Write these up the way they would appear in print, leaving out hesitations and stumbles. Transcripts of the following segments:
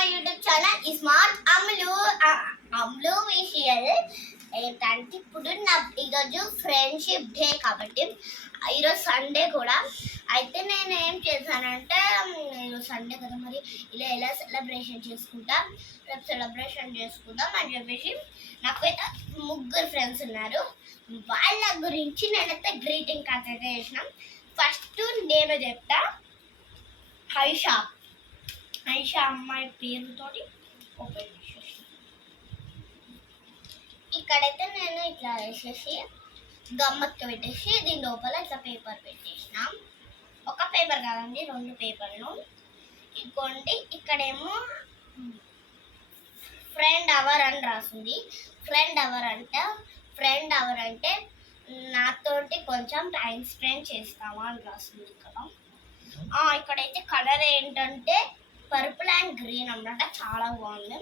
My YouTube channel smart అమ్లు విషయాల్ ఏంటంటే ఇప్పుడు ఈరోజు ఫ్రెండ్షిప్ డే కాబట్టి ఈరోజు సండే కూడా అయితే నేను ఏం చేశానంటే ఈరోజు సండే కదా మరి ఎలా సెలబ్రేషన్ చేసుకుంటాం రేపు సెలబ్రేషన్ చేసుకుందాం అని చెప్పేసి నాకైతే 3 ఫ్రెండ్స్ ఉన్నారు. వాళ్ళ గురించి నేనైతే గ్రీటింగ్ కార్డ్స్ అయితే చేసినాం. ఫస్ట్ నేమ్ చెప్తా, ఐషా అమ్మాయి పేరుతోటి ఓపెన్ చేసేసి ఇక్కడైతే నేను ఇట్లా వేసేసి గమ్మత్తుగా పెట్టేసి దీని లోపల ఇట్లా పేపర్ పెట్టేసిన. ఒక పేపర్ కాదండి, 2 పేపర్లు. ఇంకోండి ఇక్కడేమో ఫ్రెండ్ అవర్ అని రాసింది. ఫ్రెండ్ అవర్ అంటే నాతోటి కొంచెం టైం స్పెండ్ చేస్తావా అని రాసింది ఇక్కడ. ఇక్కడైతే కలర్ ఏంటంటే పర్పుల్ అండ్ గ్రీన్ అన్నమాట, చాలా బాగుంది.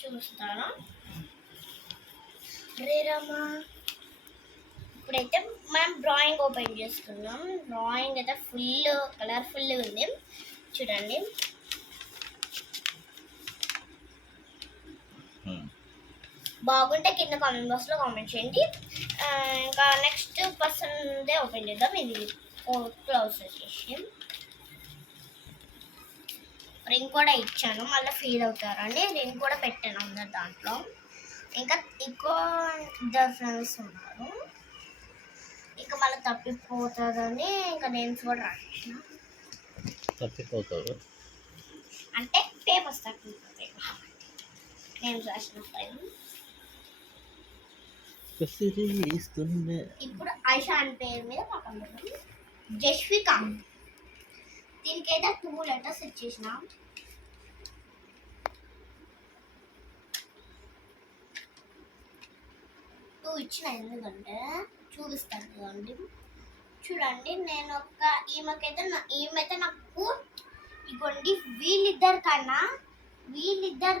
చూస్తాను రేరమ్మా. ఇప్పుడైతే మనం డ్రాయింగ్ ఓపెన్ చేసుకున్నాం. డ్రాయింగ్ అయితే ఫుల్ కలర్ఫుల్ ఉంది, చూడండి. బాగుంటే కింద కామెంట్ బాక్స్లో కామెంట్ చేయండి. ఇంకా నెక్స్ట్ పర్సన్దే ఓపెన్ చేద్దాం. ఇది క్లోజ్ చేసి రింగ్ కూడా ఇచ్చాను, మళ్ళీ ఫీల్ అవుతారని రింగ్ కూడా పెట్టాను అందరు దాంట్లో. ఇంకా ఇంకో 2 ఫ్రెండ్స్ ఉన్నారు, ఇంకా మళ్ళీ తప్పిపోతుందని ఇంకా నేమ్స్ కూడా రాసిన. తప్పిపోతారు అంటే పేపర్స్ తప్పిపోతాయి, నేమ్స్ రాసినప్పుడు. ఇప్పుడు ఐషా అని పేరు మీద పక్కన పెట్టాం. జస్విక, దీనికైతే 2 లెటర్స్ ఇచ్చేసిన. ఇచ్చిన ఎందుకంటే చూపిస్తాను కదండి. చూడండి, నేను ఈమెమైతే నాకు ఇగోండి వీళ్ళిద్దరి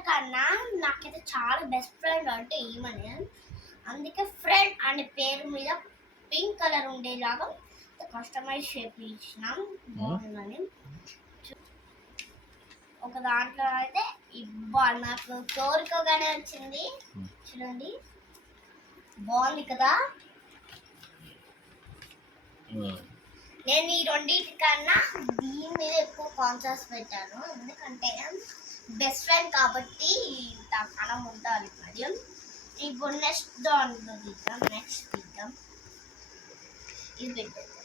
కన్నా నాకైతే చాలా బెస్ట్ ఫ్రెండ్ అంటే ఈమెనే. అందుకే ఫ్రెండ్ అనే పేరు మీద పింక్ కలర్ ఉండేలాగా కస్టమైజ్ చేయించినాం, బాగుందని. ఒక దాంట్లో అయితే నాకు కోరికగానే వచ్చింది, చూడండి బాగుంది కదా. నేను ఈ 2 కన్నా దీని మీద ఎక్కువ కాన్సెప్ట్స్ పెట్టాను, ఎందుకంటే బెస్ట్ ఫ్రెండ్ కాబట్టి చాలా ఉండాలి మరి. ఇప్పుడు నెక్స్ట్ దాంట్లో తీద్దాం, ఇది పెట్టేద్దాం.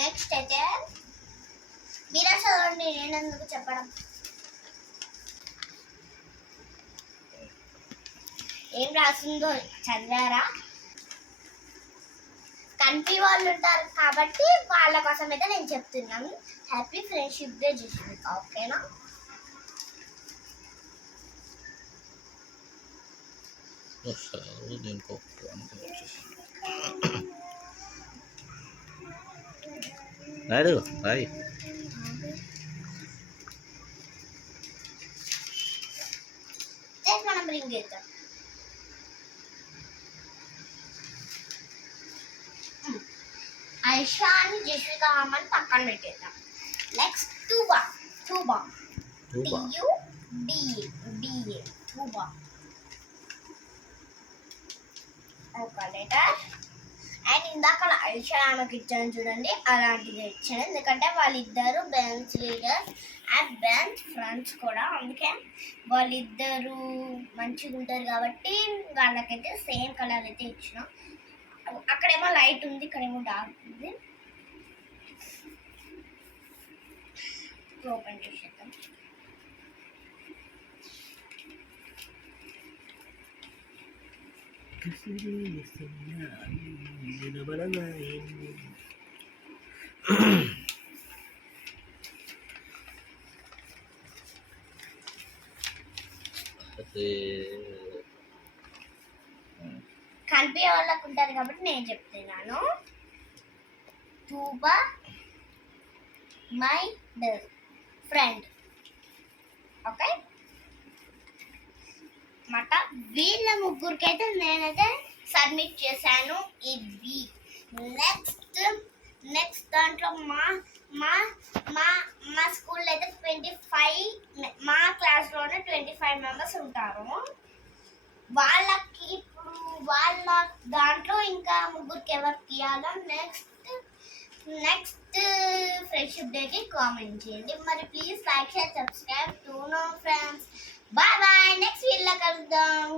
నెక్స్ట్ అయితే మీరే చదవండి, నేను ఎందుకు చెప్పడం. ఏం రాసిందో చదివారా? కంట్రీ వాళ్ళు ఉంటారు కాబట్టి వాళ్ళ కోసం అయితే నేను చెప్తున్నాను. హ్యాపీ ఫ్రెండ్షిప్ డే జస్విక, ఓకేనా? మనం రింగ్ చేద్దాం. ఐషా అని జస్విక అని పక్కన పెట్టేద్దాం. నెక్స్ట్ టూబా, TUBA, టూబా ఒక లెటర్. అండ్ ఇందాక ఐషా ఆమెకి ఇచ్చాను చూడండి, అలాంటిది ఇచ్చాను. ఎందుకంటే వాళ్ళిద్దరు bench leaders and bench friends కూడా, అందుకే వాళ్ళిద్దరూ మంచిగా ఉంటారు కాబట్టి వాళ్ళకైతే సేమ్ కలర్ అయితే ఇచ్చిన. అక్కడేమో లైట్ ఉంది, ఇక్కడేమో డార్క్ ఉంది. ఓపెన్ చేసేద్దాం. కనిపించే వాళ్ళకు ఉంటారు కాబట్టి నేను చెప్తున్నాను. టూబా మై బెస్ట్ ఫ్రెండ్, ఓకే మాట. వీళ్ళ 3 అయితే నేనైతే సబ్మిట్ చేశాను. ఇది నెక్స్ట్ దాంట్లో మెంబర్స్ ఉంటారు. వాళ్ళకి ఇప్పుడు వాళ్ళ దాంట్లో ఇంకా ముగ్గురికి ఎవరికి ఇవ్వాలో నెక్స్ట్ ఫ్రెండ్షిప్ డేకి కామెంట్ చేయండి. మరి please like share subscribe to know friends. Bye bye, next వీడియోలో కలుద్దాం.